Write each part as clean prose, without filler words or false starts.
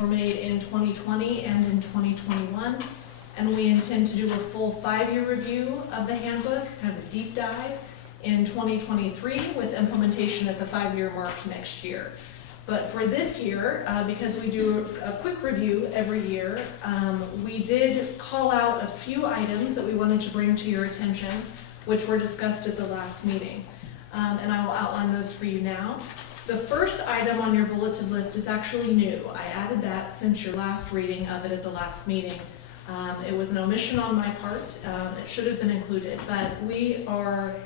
were made in 2020 and in 2021. And we intend to do a full 5-year review of the handbook, kind of a deep dive, in 2023 with implementation at the 5-year mark next year. But for this year, because we do a quick review every year, we did call out a few items that we wanted to bring to your attention, which were discussed at the last meeting. And I will outline those for you now. The first item on your bulletin list is actually new. I added that since your last reading of it at the last meeting. It was an omission on my part. It should have been included, but we are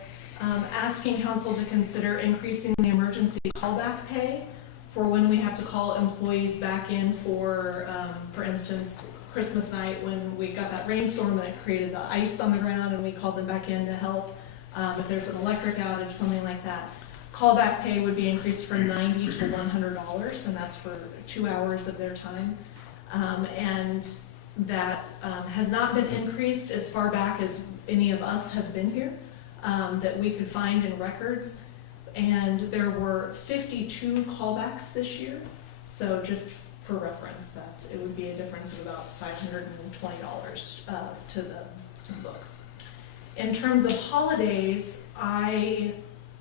asking council to consider increasing the emergency callback pay for when we have to call employees back in for instance, Christmas night when we got that rainstorm that created the ice on the ground and we called them back in to help. If there's an electric outage, something like that. Callback pay would be increased from $90 to $100, and that's for 2 hours of their time. And that has not been increased as far back as any of us have been here, that we could find in records. And there were 52 callbacks this year. So just for reference, that it would be a difference of about $520 to the books. In terms of holidays, I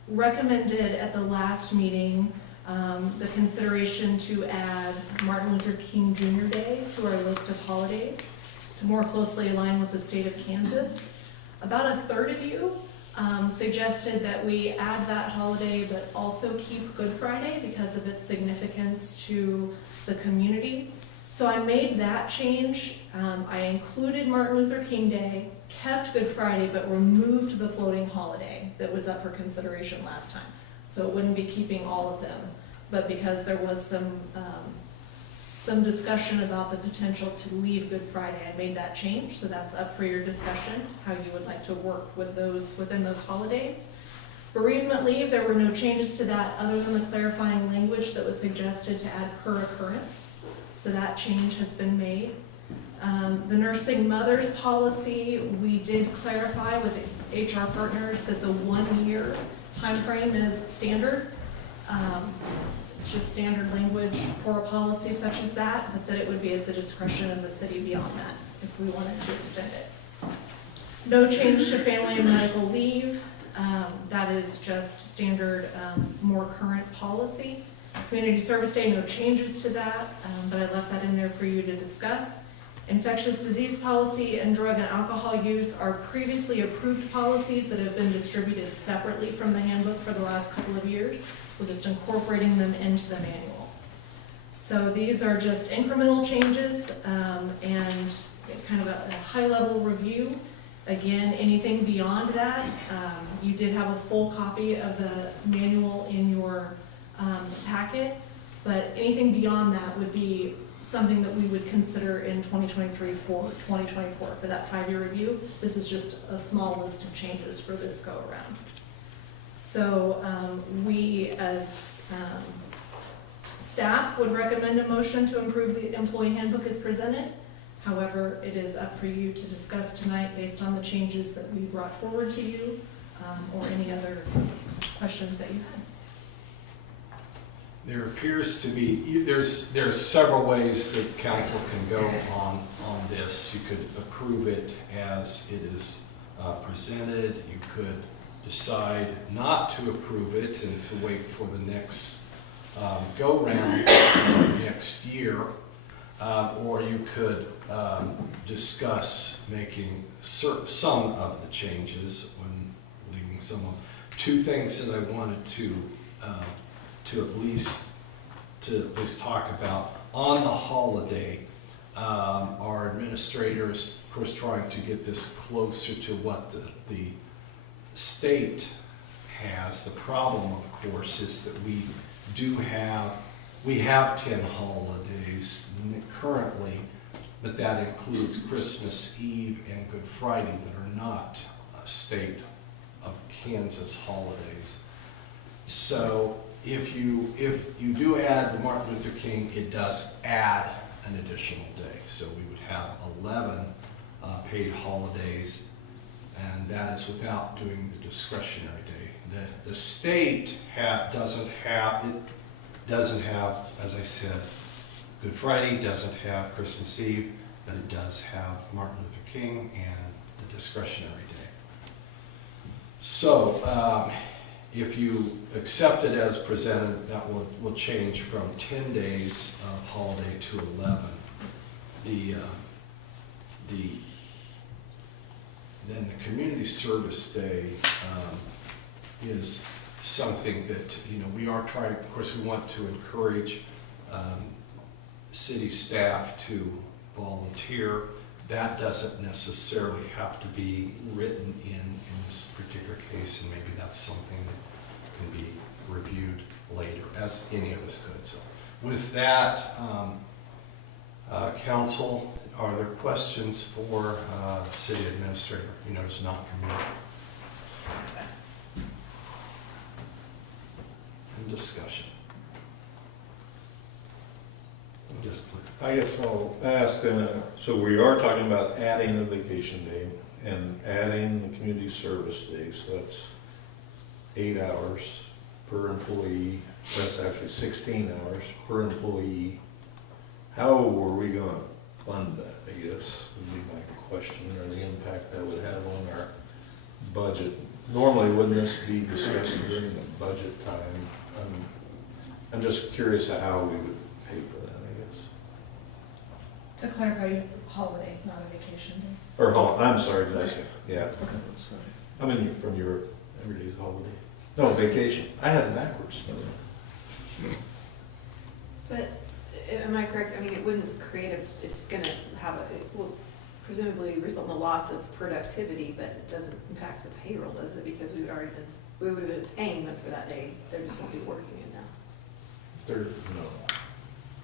recommended at the last meeting the consideration to add Martin Luther King Jr. Day to our list of holidays to more closely align with the state of Kansas. About a third of you suggested that we add that holiday but also keep Good Friday because of its significance to the community. So I made that change. I included Martin Luther King Day, kept Good Friday, but removed the floating holiday that was up for consideration last time. So it wouldn't be keeping all of them, but because there was some discussion about the potential to leave Good Friday, I made that change. So that's up for your discussion, how you would like to work with those within those holidays. Bereavement leave, there were no changes to that other than the clarifying language that was suggested to add per occurrence. So that change has been made. The nursing mothers policy, we did clarify with HR partners that the 1 year time frame is standard. It's just standard language for a policy such as that, but that it would be at the discretion of the city beyond that if we wanted to extend it. No change to family and medical leave. That is just standard, more current policy. Community service day, no changes to that, but I left that in there for you to discuss. Infectious disease policy and drug and alcohol use are previously approved policies that have been distributed separately from the handbook for the last couple of years. We're just incorporating them into the manual. So these are just incremental changes and kind of a high-level review. Again, anything beyond that, you did have a full copy of the manual in your packet, but anything beyond that would be something that we would consider in 2023 for 2024 for that 5-year review. This is just a small list of changes for this go around. So we as staff would recommend a motion to improve the employee handbook as presented. However, it is up for you to discuss tonight based on the changes that we brought forward to you or any other questions that you had. There appears to be, there's several ways that council can go on this. You could approve it as it is presented. You could decide not to approve it and to wait for the next go-round next year. Or you could discuss making some of the changes when leaving some of them. Two things that I wanted to at least talk about on the holiday. Our administrators, of course, trying to get this closer to what the state has. The problem, of course, is that we have 10 holidays currently, but that includes Christmas Eve and Good Friday that are not state of Kansas holidays. So if you do add the Martin Luther King, it does add an additional day. So we would have 11 paid holidays, and that is without doing the discretionary day. The state doesn't have, as I said, Good Friday doesn't have Christmas Eve, but it does have Martin Luther King and the discretionary day. So if you accept it as presented, that will change from 10 days of holiday to 11. Then the community service day is something that, we are trying, of course, we want to encourage city staff to volunteer. That doesn't necessarily have to be written in this particular case, and maybe that's something that can be reviewed later, as any of us could. So with that, council, are there questions for city administrator? It's not from me. And discussion. Yes, please. I guess I'll ask, so we are talking about adding a vacation day and adding the community service day, so that's 8 hours per employee. That's actually 16 hours per employee. How are we gonna fund that, I guess, would be my question, or the impact that would have on our budget. Normally, wouldn't this be discussed during the budget time? I'm just curious how we would pay for that, I guess. To clarify, holiday, not a vacation day. Or, I'm sorry, did I say? Yeah. Okay. I'm in from Europe. Every day's holiday. No, vacation. I had it backwards. But, am I correct, I mean, it wouldn't create it's gonna have it will presumably result in a loss of productivity, but it doesn't impact the payroll, does it? Because we would have been paying them for that day, they just won't be working it now.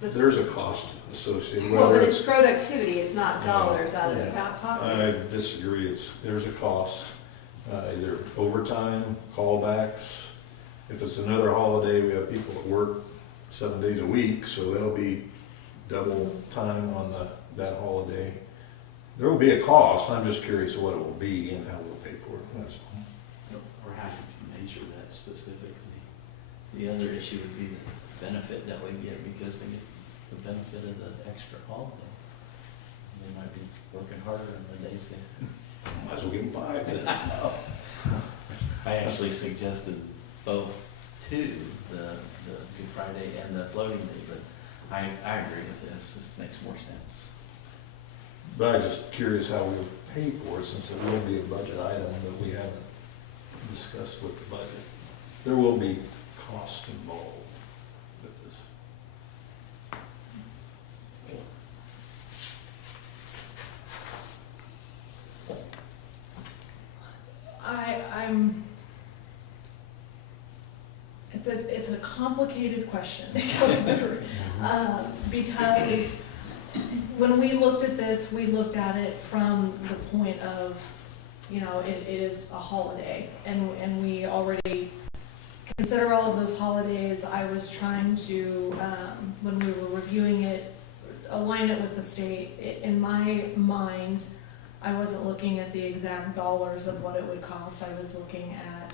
There's a cost associated. Well, but whether it's productivity, it's not dollars out of the pocket. I disagree. There's a cost, either overtime, callbacks. If it's another holiday, we have people that work 7 days a week, so that'll be double time on that holiday. There will be a cost. I'm just curious what it will be and how we'll pay for it. That's all. Or how you measure that specifically. The other issue would be the benefit that we get because they get the benefit of the extra holiday. They might be working harder on the days they. Might as well give them 5 then. I actually suggested both too, the Good Friday and the floating day, but I agree with this. This makes more sense. But I'm just curious how we'll pay for it, since it will be a budget item that we haven't discussed with the budget. There will be cost involved with this. It's a complicated question, Councilmember, because when we looked at this, we looked at it from the point of, it is a holiday, and we already consider all of those holidays. I was trying to, when we were reviewing it, align it with the state. In my mind, I wasn't looking at the exact dollars of what it would cost. I was looking at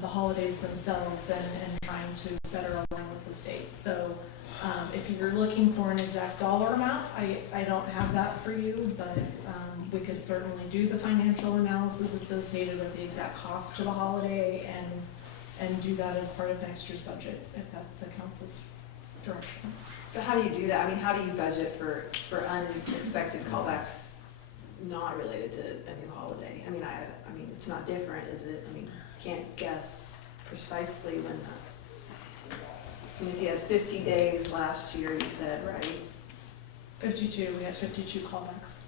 the holidays themselves and trying to better align with the state. So if you're looking for an exact dollar amount, I don't have that for you, but we could certainly do the financial analysis associated with the exact cost to the holiday and do that as part of next year's budget, if that's the council's direction. But how do you do that? I mean, how do you budget for unexpected callbacks not related to a new holiday? I mean, I mean, it's not different, is it? I mean, can't guess precisely when that. I mean, if you had 50 days last year, you said, right? 52, we had 52 callbacks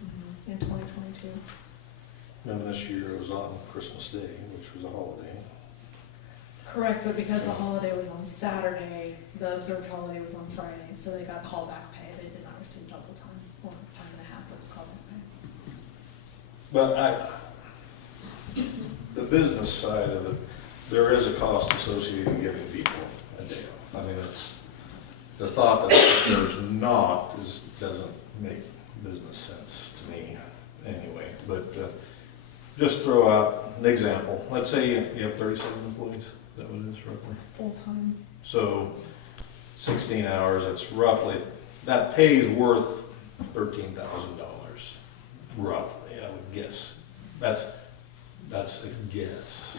in 2022. And this year it was on Christmas Day, which was a holiday. Correct, but because the holiday was on Saturday, the observed holiday was on Friday, so they got callback pay. They did not receive double time, or time and a half was callback pay. But the business side of it, there is a cost associated with giving people a day off. I mean, it's, the thought that there's not doesn't make business sense to me anyway. But just throw out an example. Let's say you have 37 employees. Is that what it is roughly? Full time. So 16 hours, that's roughly that pay is worth $13,000, roughly, I would guess. That's a guess.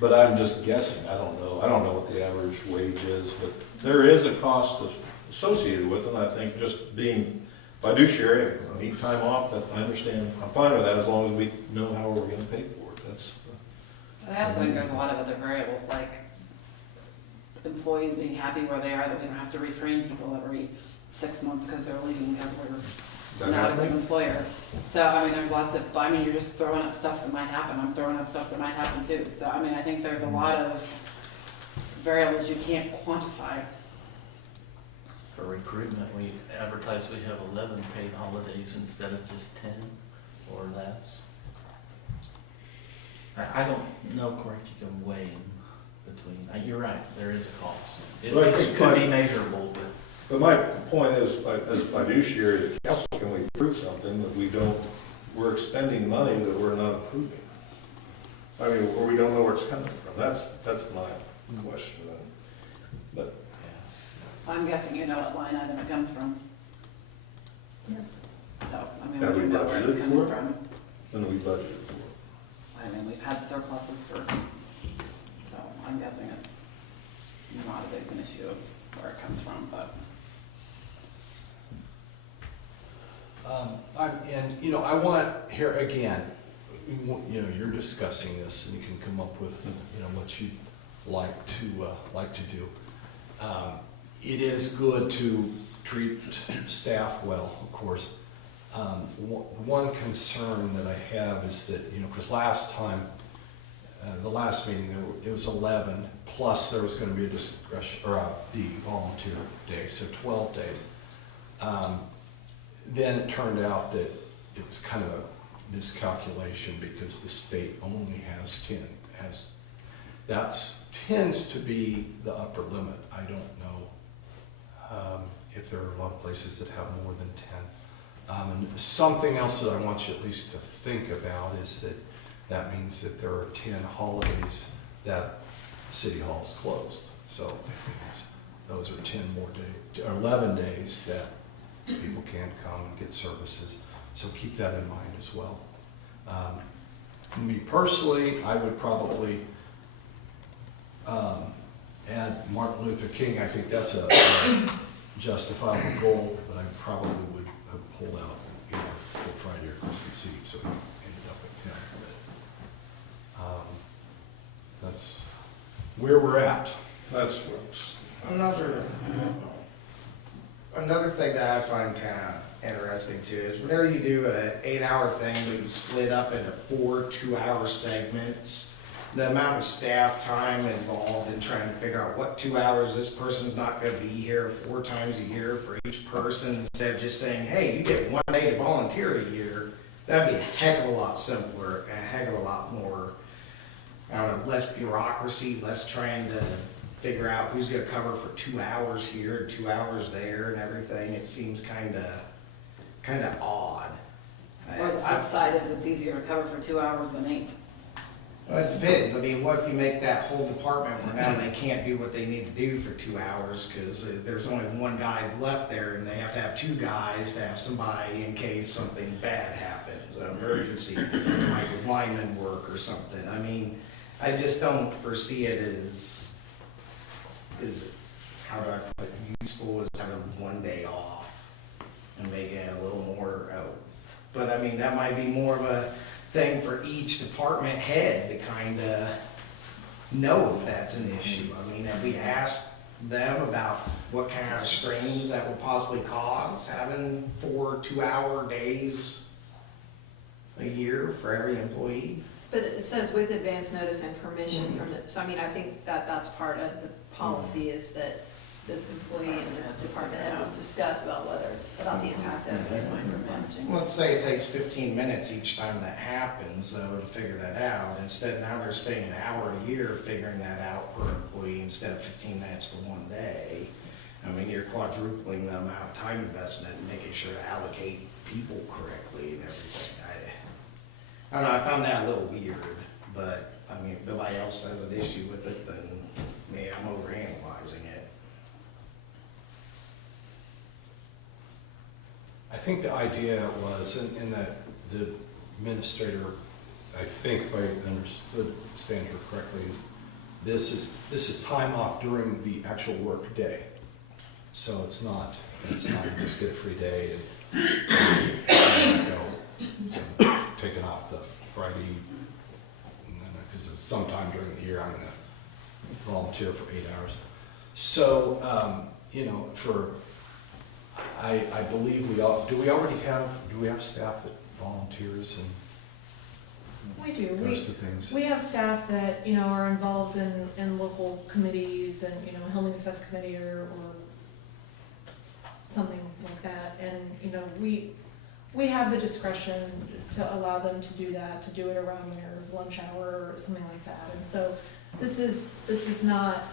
But I'm just guessing, I don't know what the average wage is, but there is a cost associated with it, and I think just being fiduciary, if I need time off, that's, I understand, I'm fine with that as long as we know how we're gonna pay for it, that's. I also think there's a lot of other variables, like employees being happy where they are, that we don't have to retrain people every 6 months because they're leaving because we're not a good employer. So, I mean, there's lots of, I mean, you're just throwing up stuff that might happen. I'm throwing up stuff that might happen too. So, I mean, I think there's a lot of variables you can't quantify. For recruitment, we advertise we have 11 paid holidays instead of just 10 or less. I don't know, correct, you can weigh in between, you're right, there is a cost. It could be measurable, but. But my point is, as a fiduciary, as a council, can we approve something that we're expending money that we're not approving? I mean, or we don't know where it's coming from, that's my question. But I'm guessing you know what line item it comes from. Yes. So, I mean, Have we we do know where it's budgeted coming for it? from. then we budgeted for I mean, we've had surpluses for, so I'm guessing it's not a big an issue of where it comes from, but. I want, here again, you're discussing this, and you can come up with, what you'd like to do. It is good to treat staff well, of course. One concern that I have is that, because last time, the last meeting, it was 11, plus there was going to be a discretion, or the volunteer day, so 12 days. Then it turned out that it was kind of a miscalculation because the state only has 10. Tends to be the upper limit. I don't know if there are a lot of places that have more than 10. And something else that I want you at least to think about is that means that there are 10 holidays that City Hall's closed. So those are 10 more days, 11 days that people can't come and get services. So keep that in mind as well. Me personally, I would probably add Martin Luther King. I think that's a justifiable goal, but I probably would have pulled out Good Friday or Christmas Eve, so we ended up at 10. But that's where we're at. That's what's. Another thing that I find kind of interesting too is whenever you do an 8-hour thing, but you split up into 4 2-hour segments, the amount of staff time involved in trying to figure out what 2 hours this person's not going to be here 4 times a year for each person, instead of just saying, hey, you get 1 day to volunteer a year, that'd be a heck of a lot simpler and a heck of a lot more, I don't know, less bureaucracy, less trying to figure out who's going to cover for 2 hours here and 2 hours there and everything. It seems kind of odd. Or the flip side is it's easier to cover for 2 hours than 8. Well, it depends. I mean, what if you make that whole department where now they can't do what they need to do for 2 hours because there's only 1 guy left there and they have to have 2 guys to have somebody in case something bad happens, an emergency, like with lineman work or something. I mean, I just don't foresee it as how do I put it, useful as having 1 day off and making it a little more but I mean, that might be more of a thing for each department head to kind of know if that's an issue. I mean, have we asked them about what kind of strains that would possibly cause having 4 2-hour days a year for every employee? But it says with advance notice and permission from the, so I mean, I think that that's part of the policy is that the employee and the department head would discuss about the impact of this micromanaging. Let's say it takes 15 minutes each time that happens, though, to figure that out. Instead, now they're spending an hour a year figuring that out per employee instead of 15 minutes for 1 day. I mean, you're quadrupling the amount of time investment and making sure to allocate people correctly and everything. I don't know, I found that a little weird, but I mean, if nobody else has an issue with it, then maybe I'm overanalyzing it. I think the idea was, and that the administrator, I think if I understand her correctly, is this is time off during the actual work day. So it's not just get a free day and go, taking off the Friday, because sometime during the year I'm gonna volunteer for 8 hours. So, you know, I believe do we have staff that volunteers and We do. the rest of things? We have staff that, you know, are involved in local committees and, you know, Hillman's Fest Committee or something like that. And, you know, we have the discretion to allow them to do that, to do it around their lunch hour or something like that. And so this is not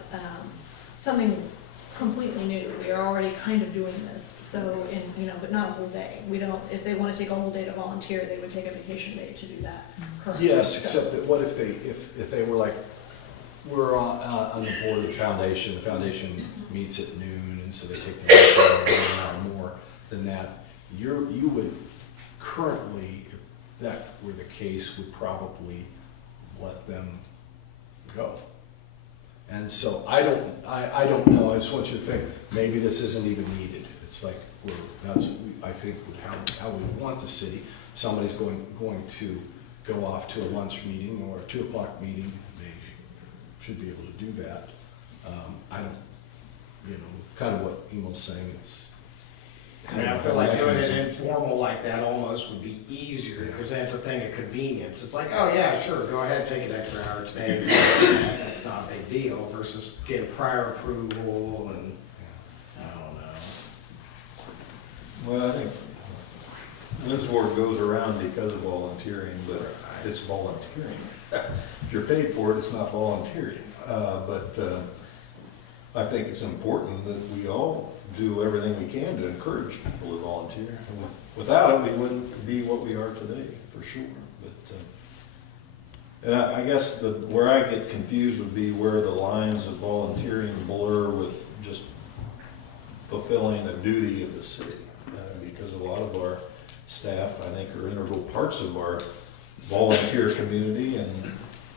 something completely new. We are already kind of doing this. So, you know, but not a whole day. We don't, if they want to take a whole day to volunteer, they would take a vacation day to do that currently. Yes, So- except that what if they were like, we're on the board of the foundation meets at noon, and so they take the hour more than that. You would currently, if that were the case, would probably let them go. And so I don't know, I just want you to think, maybe this isn't even needed. It's like, that's, I think, how we want the city. If somebody's going to go off to a lunch meeting or a 2 o'clock meeting, they should be able to do that. I don't, you know, kind of what Emel's saying, it's. I mean, I feel like doing it informal like that almost would be easier, because then it's a thing of convenience. It's like, oh yeah, sure, go ahead, take an extra hour today. That's not a big deal, versus get a prior approval and, I don't know. Well, I think Lindsborg goes around because of volunteering, but it's volunteering. If you're paid for it, it's not volunteering. But I think it's important that we all do everything we can to encourage people to volunteer. And without it, we wouldn't be what we are today, for sure. But and I guess where I get confused would be where the lines of volunteering blur with just fulfilling a duty of the city. Because a lot of our staff, I think, are integral parts of our volunteer community, and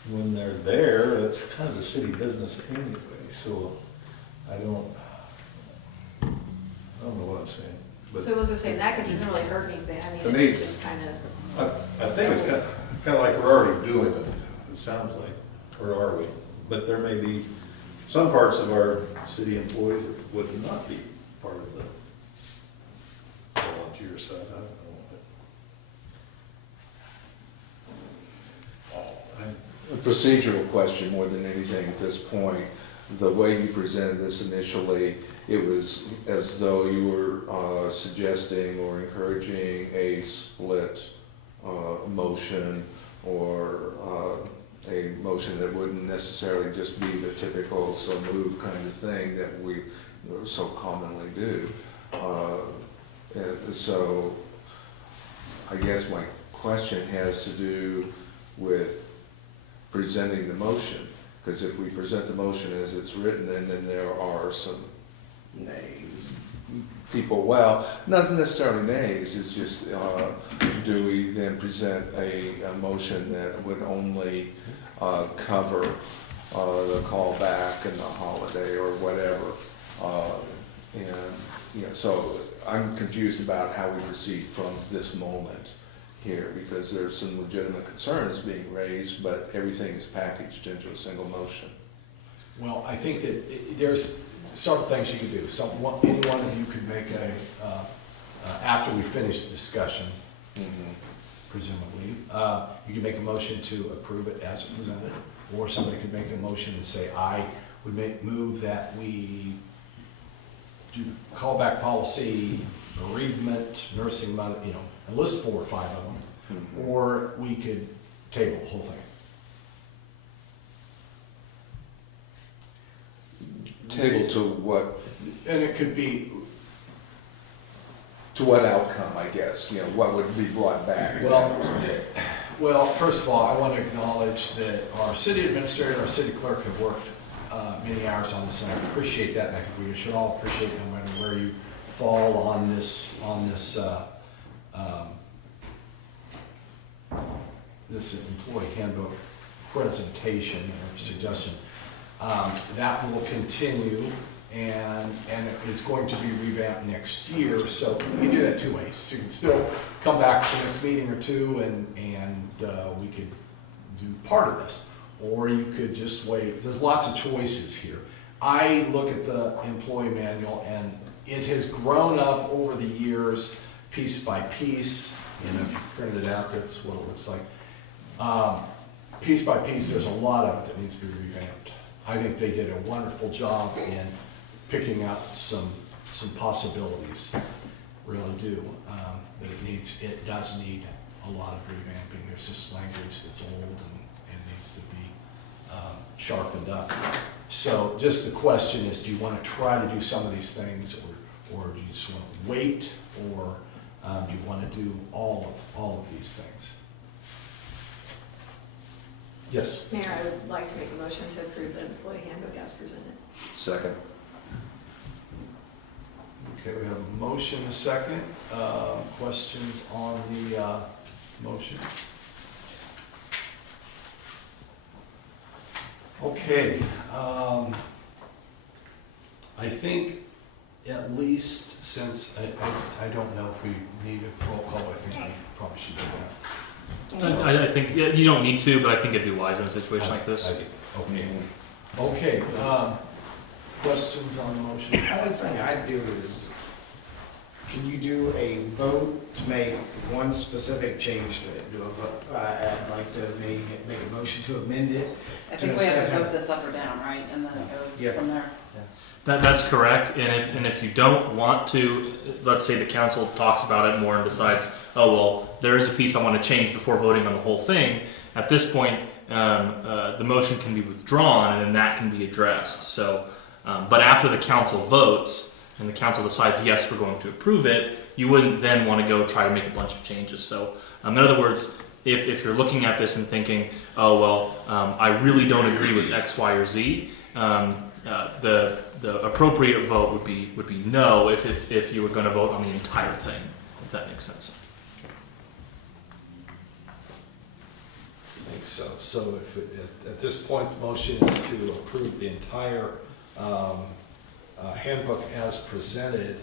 when they're there, it's kind of a city business anyway. So I don't know what I'm saying. But So was I saying that, because it doesn't really hurt anything, I To mean, me, it's just kind of. I think it's kind of like we're already doing it, it sounds like, or are we? But there may be some parts of our city employees that would not be part of the volunteer side, I don't know. A procedural question more than anything at this point. The way you presented this initially, it was as though you were suggesting or encouraging a split motion, or a motion that wouldn't necessarily just be the typical so move kind of thing that we so commonly do. And so I guess my question has to do with presenting the motion, because if we present the motion as it's written, and then there are some Nays. people, well, not necessarily nays, it's just, do we then present a motion that would only cover the callback and the holiday or whatever? And, you know, so I'm confused about how we proceed from this moment here, because there's some legitimate concerns being raised, but everything is packaged into a single motion. Well, I think that there's several things you could do. Any one of you could make after we finish the discussion, presumably, you could make a motion to approve it as presented, or somebody could make a motion and say, I would move that we do the callback policy, bereavement, nursing mother, you know, and list 4 or 5 of them, or we could table the whole thing. Table to what, And it could be, to what outcome, I guess, you know, what would be brought back? well, first of all, I want to acknowledge that our city administrator and our city clerk have worked many hours on this, and I appreciate that, and I think we should all appreciate, no matter where you fall on this this employee handbook presentation or suggestion. That will continue, and it's going to be revamped next year, so you can do that two ways. You can still come back to the next meeting or two, and we could do part of this, or you could just wait. There's lots of choices here. I look at the employee manual, and it has grown up over the years, piece by piece, and if you print it out, that's what it looks like. Piece by piece, there's a lot of it that needs to be revamped. I think they did a wonderful job in picking out some possibilities, really do. But it does need a lot of revamping. There's just language that's old and needs to be sharpened up. So just the question is, do you want to try to do some of these things, or do you just want to wait, or do you want to do all of these things? Yes? Mayor, I would like to make a motion to approve the employee handbook as presented. Second. Okay, we have a motion, a second. Questions on the motion? Okay, I think at least since, I don't know if we need a roll call, but I think we probably should do that. I think you don't need to, but I think it'd be wise in a situation like this. Okay. Okay, questions on the motion? The only thing I'd do is, can you do a vote to make one specific change to it? Do a vote, I'd like to make a motion to amend it. I think we have to vote this up or down, right? And then it Yeah. goes from there. That's correct. And if you don't want to, let's say the council talks about it more and decides, oh well, there is a piece I want to change before voting on the whole thing. At this point, the motion can be withdrawn, and then that can be addressed. So, but after the council votes and the council decides yes, we're going to approve it, you wouldn't then want to go try to make a bunch of changes. So, in other words, if you're looking at this and thinking, oh well, I really don't agree with X, Y, or Z, the appropriate vote would be no if you were going to vote on the entire thing, if that makes sense. I think so. So if at this point the motion is to approve the entire handbook as presented,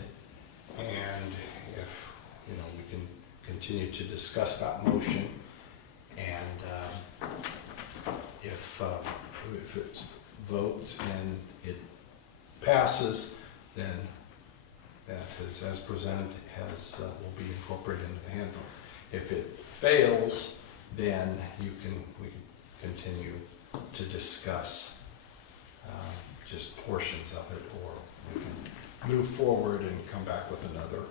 and if we can continue to discuss that motion, and if it's votes and it passes, then that is as presented will be incorporated into the handbook. If it fails, then we can continue to discuss just portions of it, or we can move forward and come back with another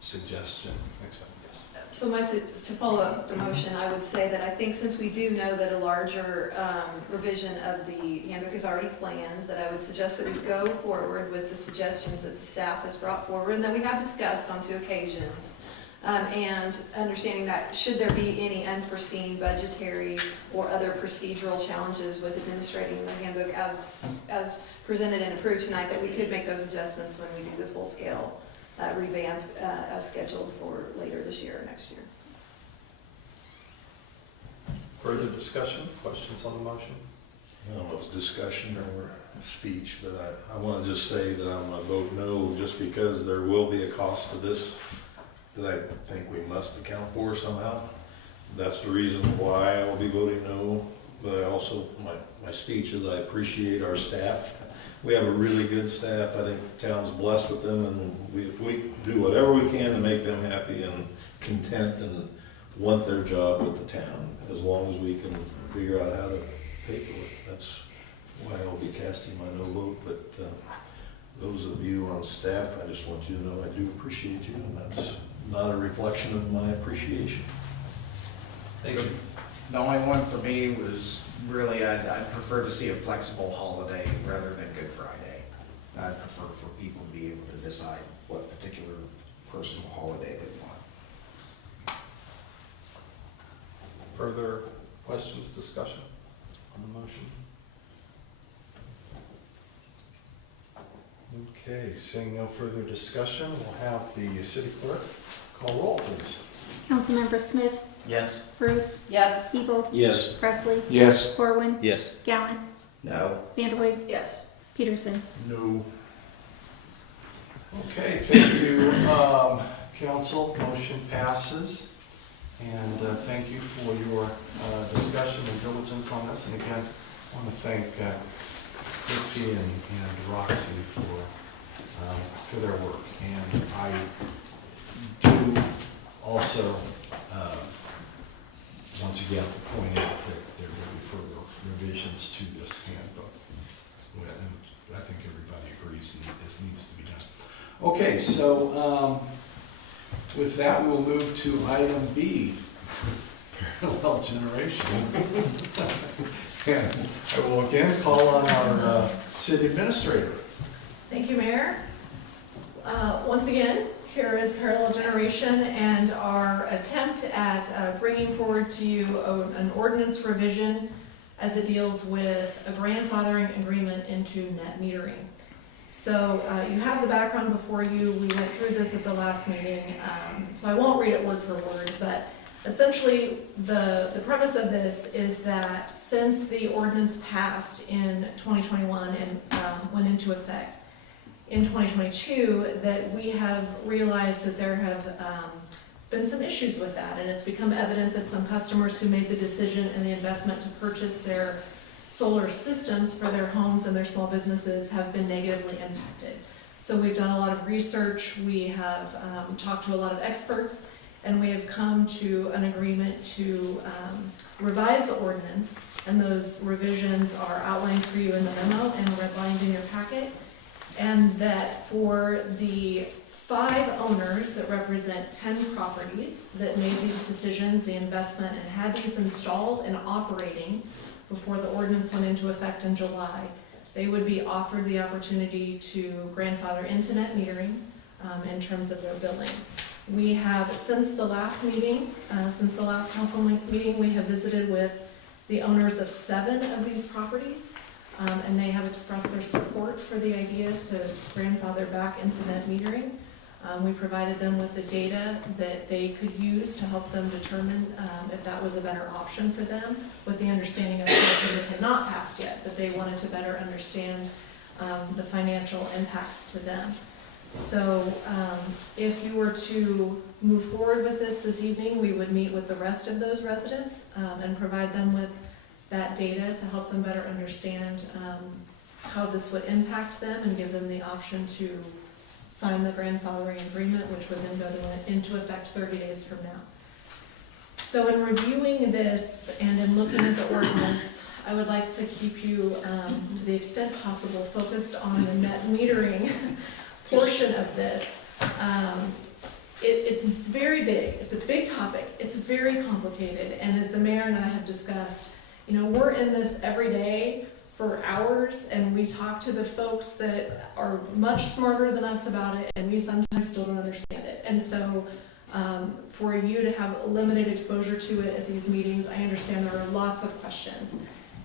suggestion next time. Yes. So to follow up the motion, I would say that I think since we do know that a larger revision of the handbook is already planned, that I would suggest that we go forward with the suggestions that the staff has brought forward and that we have discussed on 2 occasions. And understanding that should there be any unforeseen budgetary or other procedural challenges with administrating the handbook as presented and approved tonight, that we could make those adjustments when we do the full-scale revamp as scheduled for later this year or next year. Further discussion, questions on the motion? I don't know if it's discussion or speech, but I want to just say that I'm going to vote no, just because there will be a cost to this that I think we must account for somehow. That's the reason why I will be voting no, but I also, my speech is I appreciate our staff. We have a really good staff. I think the town's blessed with them, and we do whatever we can to make them happy and content and want their job with the town, as long as we can figure out how to pay for it. That's why I'll be casting my no vote, but those of you on staff, I just want you to know I do appreciate you, and that's not a reflection of my appreciation. Thank you. The only one for me was really, I'd prefer to see a flexible holiday rather than Good Friday. I'd prefer for people to be able to decide what particular personal holiday they want. Further questions, discussion on the motion? Okay, seeing no further discussion, we'll have the city clerk call roll, please. Councilmember Smith, Yes. Bruce, Yes. Siebel, Yes. Presley, Yes. Corwin, Yes. Gallen, No. Vanderway, Yes. Peterson. No. Okay, thank you, council, motion passes. And thank you for your discussion and diligence on this. And again, I want to thank Christy and Roxy for their work. And I do also, once again, point out that there will be further revisions to this handbook. And I think everybody agrees it needs to be done. Okay, so with that, we will move to item B, parallel generation. And I will again call on our city administrator. Thank you, Mayor. Once again, here is parallel generation and our attempt at bringing forward to you an ordinance revision as it deals with a grandfathering agreement into net metering. So you have the background before you. We went through this at the last meeting, so I won't read it word for word, but essentially the premise of this is that since the ordinance passed in 2021 and went into effect in 2022, that we have realized that there have been some issues with that, and it's become evident that some customers who made the decision and the investment to purchase their solar systems for their homes and their small businesses have been negatively impacted. So we've done a lot of research, we have talked to a lot of experts, and we have come to an agreement to revise the ordinance, and those revisions are outlined for you in the memo and redlined in your packet. And that for the 5 owners that represent 10 properties that made these decisions, the investment, and had these installed and operating before the ordinance went into effect in July, they would be offered the opportunity to grandfather into net metering in terms of their billing. We have, since the last meeting, since the last council meeting, we have visited with the owners of 7 of these properties, and they have expressed their support for the idea to grandfather back into net metering. We provided them with the data that they could use to help them determine if that was a better option for them, with the understanding of that it had not passed yet, but they wanted to better understand the financial impacts to them. So if you were to move forward with this evening, we would meet with the rest of those residents and provide them with that data to help them better understand how this would impact them and give them the option to sign the grandfathering agreement, which would then go into effect 30 days from now. So in reviewing this and in looking at the ordinance, I would like to keep you, to the extent possible, focused on the net metering portion of this. It's very big. It's a big topic. It's very complicated. And as the mayor and I have discussed, you know, we're in this every day for hours, and we talk to the folks that are much smarter than us about it, and we sometimes still don't understand it. And so for you to have limited exposure to it at these meetings, I understand there are lots of questions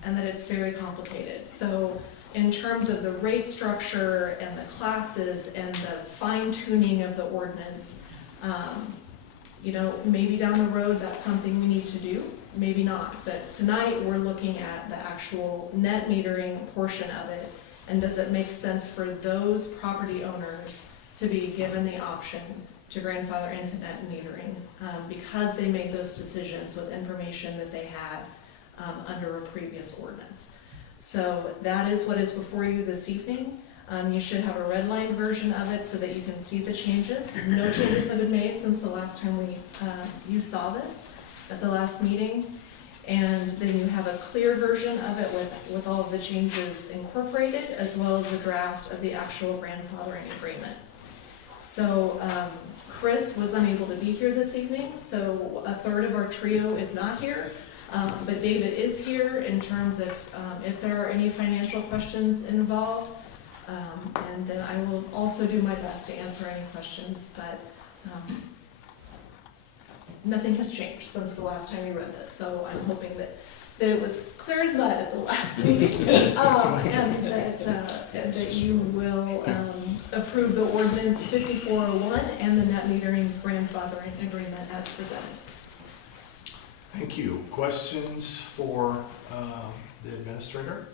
and that it's very complicated. So in terms of the rate structure and the classes and the fine-tuning of the ordinance, you know, maybe down the road that's something we need to do. Maybe not, but tonight we're looking at the actual net metering portion of it, and does it make sense for those property owners to be given the option to grandfather into net metering because they made those decisions with information that they had under a previous ordinance. So that is what is before you this evening. You should have a redlined version of it so that you can see the changes. No changes have been made since the last time you saw this at the last meeting, and then you have a clear version of it with all of the changes incorporated, as well as a draft of the actual grandfathering agreement. So Chris was unable to be here this evening, so a third of our trio is not here, but David is here in terms of if there are any financial questions involved, and then I will also do my best to answer any questions, but nothing has changed since the last time we read this, so I'm hoping that that it was clear as mud at the last meeting. And that you will approve the ordinance 5401 and the net metering grandfathering agreement as presented. Thank you. Questions for the administrator?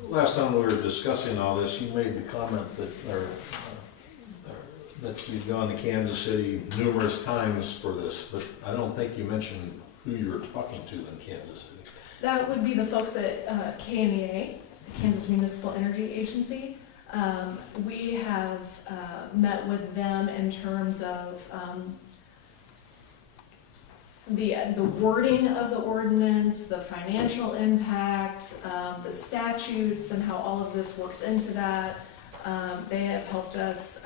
Last time we were discussing all this, you made the comment that you've gone to Kansas City numerous times for this, but I don't think you mentioned who you were talking to in Kansas City. That would be the folks at KMEA, Kansas Municipal Energy Agency. We have met with them in terms of the wording of the ordinance, the financial impact, the statutes, and how all of this works into that. They have helped us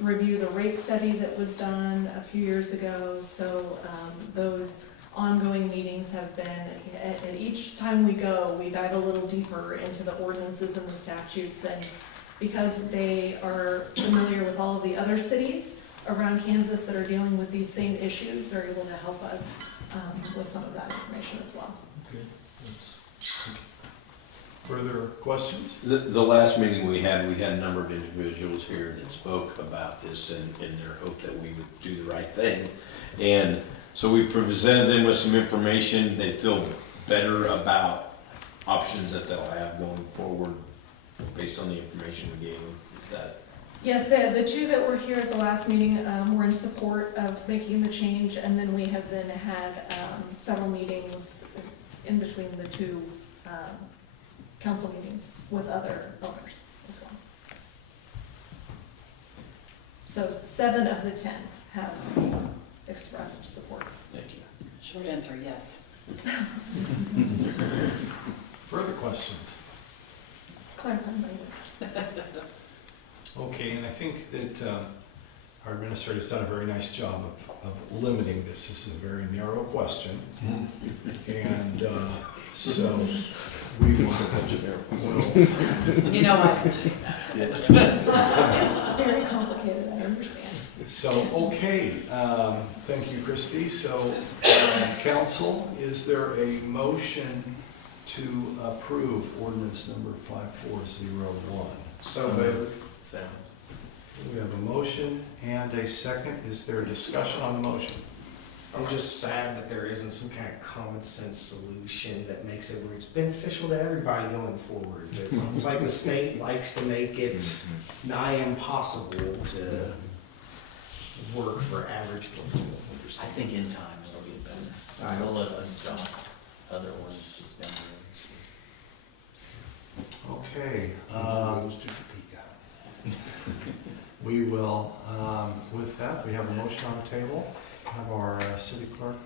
review the rate study that was done a few years ago. So those ongoing meetings have been, and each time we go, we dive a little deeper into the ordinances and the statutes. And because they are familiar with all of the other cities around Kansas that are dealing with these same issues, they're able to help us with some of that information as well. Okay. Further questions? The last meeting we had a number of individuals here that spoke about this in their hope that we would do the right thing. And so we presented them with some information. They feel better about options that they'll have going forward based on the information we gave them. Is that? Yes, the two that were here at the last meeting were in support of making the change, and then we have then had several meetings in between the two council meetings with other owners as well. So 7 of the 10 have expressed support. Thank you. Short answer, yes. Further questions? It's clarifying language. Okay, and I think that our administrator's done a very nice job of limiting this. This is a very narrow question. And so we will. You know, I appreciate that. It's very complicated, I understand. So, okay, thank you, Christy. So, council, is there a motion to approve ordinance number 5401? So moved. Second. We have a motion and a second. Is there discussion on the motion? I'm just sad that there isn't some kind of common sense solution that makes it where it's beneficial to everybody going forward. It seems like the state likes to make it nigh impossible to work for average people. I think in time it'll get better. I We'll hope let adopt other ordinances down the road. Okay, Goes to Topeka. we will, with that, we have a motion on the table. Have our city clerk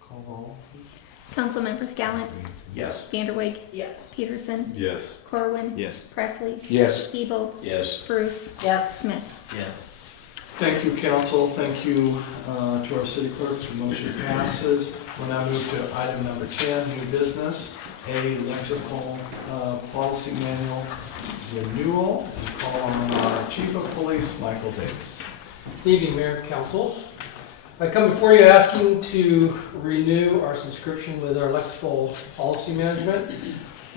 call roll, please. Councilmembers Gallant, Yes. Vanderwig, Yes. Peterson, Yes. Corwin, Yes. Presley, Yes. Ebel, Yes. Bruce, Yes. Smith. Yes. Thank you, council. Thank you to our city clerks. The motion passes. We'll now move to item number 10, new business, a lexical policy manual renewal. We call on our chief of police, Michael Davis. Good evening, Mayor, Council. I come before you asking to renew our subscription with our lexical policy management.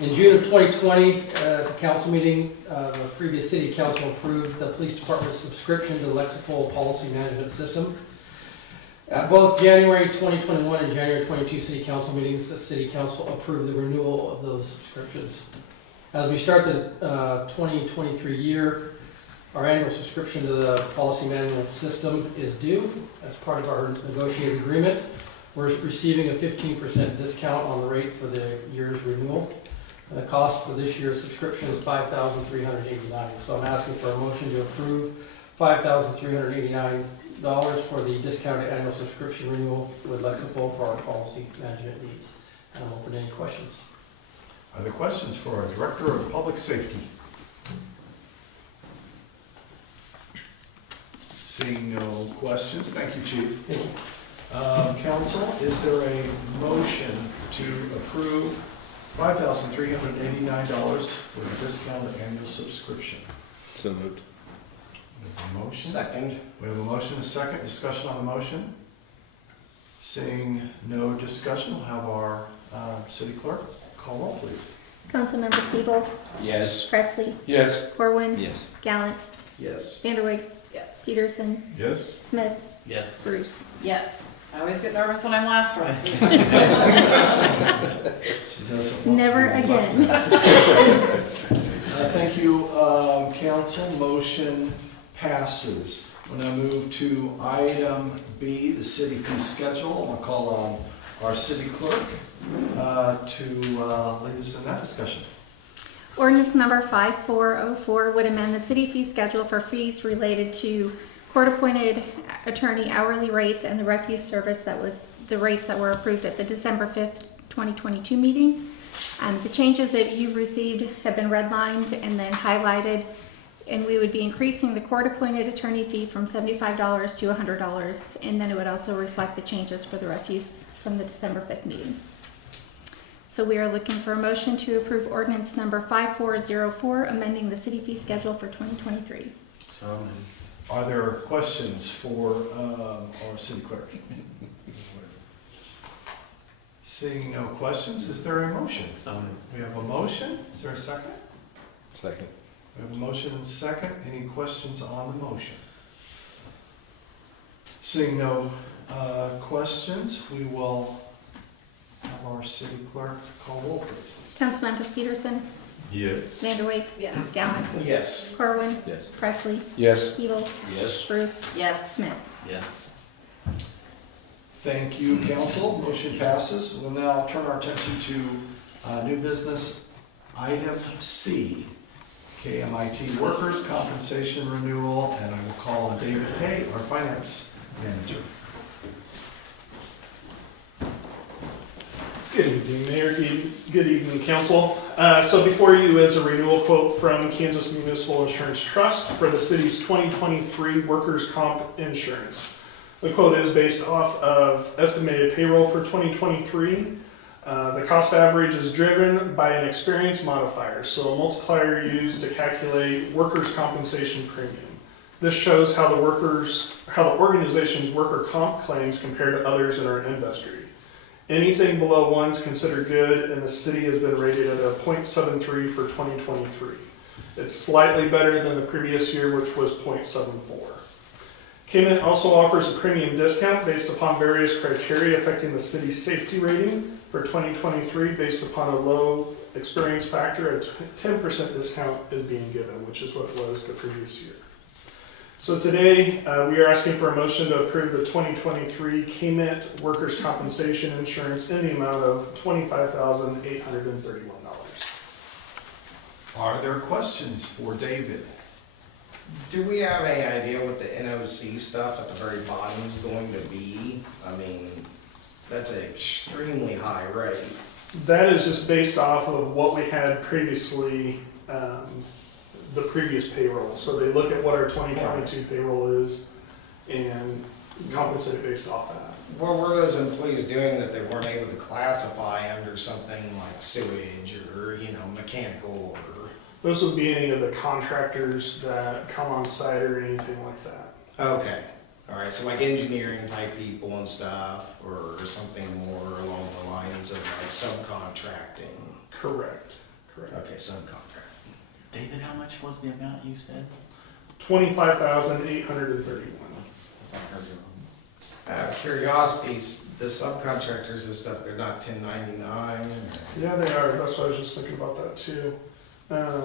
In June of 2020, at the council meeting, the previous city council approved the police department's subscription to the lexical policy management system. At both January 2021 and January 22 city council meetings, the city council approved the renewal of those subscriptions. As we start the 2023 year, our annual subscription to the policy management system is due as part of our negotiated agreement. We're receiving a 15% discount on the rate for the year's renewal. The cost for this year's subscription is $5,389. So I'm asking for a motion to approve $5,389 for the discounted annual subscription renewal with Lexipol for our policy management needs. And I'm open to any questions. Are there questions for our Director of Public Safety? Seeing no questions, thank you, Chief. Thank you. Council, is there a motion to approve $5,389 for the discounted annual subscription? So moved. We have a motion. Second. We have a motion, a second. Discussion on the motion? Seeing no discussion, we'll have our city clerk call roll, please. Councilmember Steele, Yes. Presley, Yes. Corwin, Yes. Gallant, Yes. Vanderway, Yes. Peterson, Yes. Smith, Yes. Bruce. Yes, I always get nervous when I'm last, right? She doesn't want Never to be again. left. Thank you, council. Motion passes. We'll now move to item B, the city fee schedule. I'll call on our city clerk to lead us in that discussion. Ordinance number 5404 would amend the city fee schedule for fees related to court-appointed attorney hourly rates and the refuse service that was the rates that were approved at the December 5th, 2022 meeting. The changes that you've received have been redlined and then highlighted, and we would be increasing the court-appointed attorney fee from $75 to $100, and then it would also reflect the changes for the refuse from the December 5th meeting. So we are looking for a motion to approve ordinance number 5404, amending the city fee schedule for 2023. So, Are there questions for our city clerk? Seeing no questions, is there a motion? We have a motion. Is there a second? Second. We have a motion and a second. Any questions on the motion? Seeing no questions, we will have our city clerk call roll, please. Councilmembers Peterson, Yes. Vanderway, Yes. Gallant, Yes. Corwin, Yes. Presley, Yes. Steele, Yes. Bruce, Yes. Smith. yes. Thank you, council. Motion passes. We'll now turn our attention to new business item C, KMIT workers' compensation renewal, and I will call on David Hay, our finance manager. Good evening, Mayor. Good evening, Council. So before you is a renewal quote from Kansas Municipal Insurance Trust for the city's 2023 workers' comp insurance. The quote is based off of estimated payroll for 2023. The cost average is driven by an experience modifier, so a multiplier used to calculate workers' compensation premium. This shows how the organization's worker comp claims compare to others in our industry. Anything below 1 is considered good, and the city has been rated at a 0.73 for 2023. It's slightly better than the previous year, which was 0.74. KMIT also offers a premium discount based upon various criteria affecting the city's safety rating for 2023 based upon a low experience factor. A 10% discount is being given, which is what it was the previous year. So today, we are asking for a motion to approve the 2023 KMIT workers' compensation insurance in the amount of $25,831. Are there questions for David? Do we have any idea what the NOC stuff at the very bottom is going to be? I mean, that's an extremely high rate. That is just based off of what we had previously, the previous payroll. So they look at what our 2022 payroll is and compensate it based off that. What were those employees doing that they weren't able to classify under something like sewage or, mechanical or? Those would be any of the contractors that come on site or anything like that. Okay, all right, so like engineering type people and stuff, or something more along the lines of like subcontracting? Correct. Okay, subcontracting. David, how much was the amount you said? $25,831. Curiosities, the subcontractors and stuff, they're not 1099? Yeah, they are. That's why I was just thinking about that too. I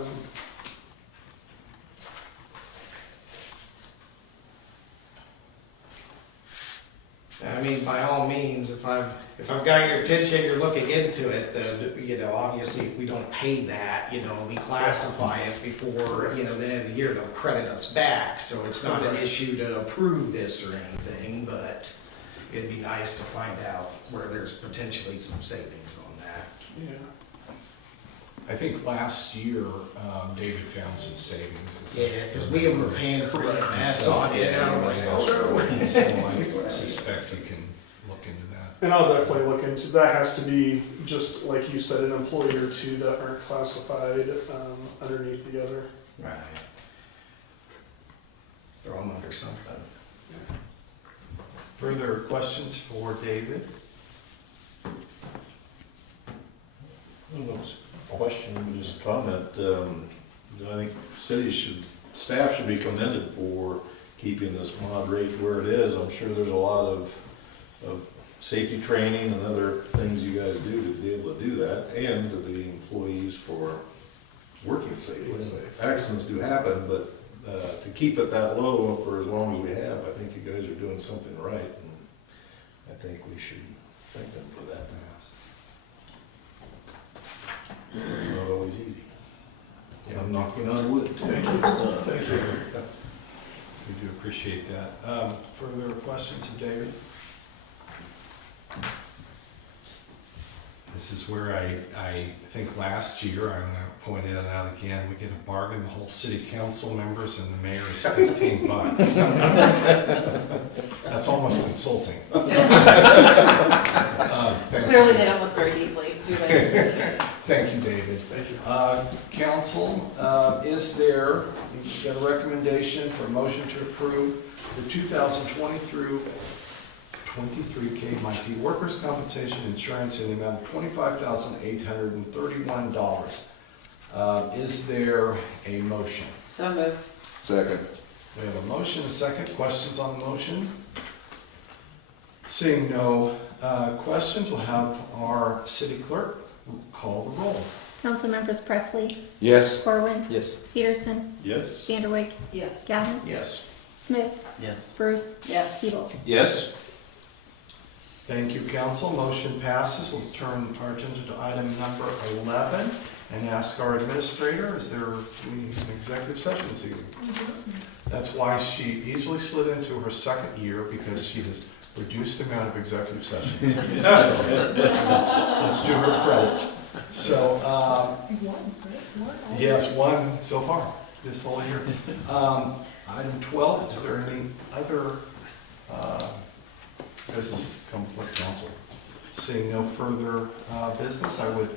mean, by all means, if I've got your attention, you're looking into it, obviously if we don't pay that, we classify it before, the end of the year, they'll credit us back, so it's not an issue to approve this or anything, but it'd be nice to find out where there's potentially some savings on that. Yeah. I think last year, David found some savings. Yeah, because we were paying for EMS on it, and I was like, oh no. So I suspect we can look into that. And I'll definitely look into that. Has to be just like you said, an employee or two that aren't classified underneath the other. Right. Throw them under something. Further questions for David? Question, just a comment. I think staff should be commended for keeping this mod rate where it is. I'm sure there's a lot of safety training and other things you guys do to be able to do that, and to the employees for working safely. Accidents do happen, but to keep it that low for as long as we have, I think you guys are doing something right, and I think we should thank them for that. It's not always easy. I'm knocking on wood. Thank you. We do appreciate that. Further questions of David? This is where I think last year, I'm going to point it out again, we get a bargain, the whole city council members and the mayor is $15. That's almost insulting. Clearly, they don't look very deeply, do they? Thank you, David. Thank you. Council, is there, you got a recommendation for a motion to approve the 2020 through 23 KMIT workers' compensation insurance in the amount of $25,831. Is there a motion? So moved. Second. We have a motion, a second. Questions on the motion? Seeing no questions, we'll have our city clerk call the roll. Council members Presley, Yes. Corwin, Yes. Peterson, Yes? Vanderwijk, Yes. Galvin, Yes. Smith, Yes. Bruce, Yes. Siebel. Yes? Thank you, council. Motion passes. We'll turn our attention to item number 11 and ask our administrator, is there an executive session this evening? That's why she easily slid into her second year, because she has reduced the amount of executive sessions. Let's do her credit. So, yes, one so far this whole year. Item 12, is there any other business come before council? Seeing no further business, I would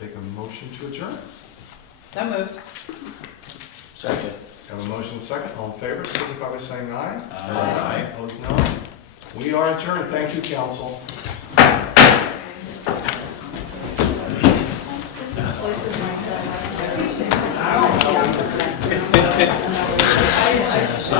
take a motion to adjourn. So moved. Second. Have a motion second. All in favor, signify by saying aye. Aye. Opposed, no. We are adjourned. Thank you, council.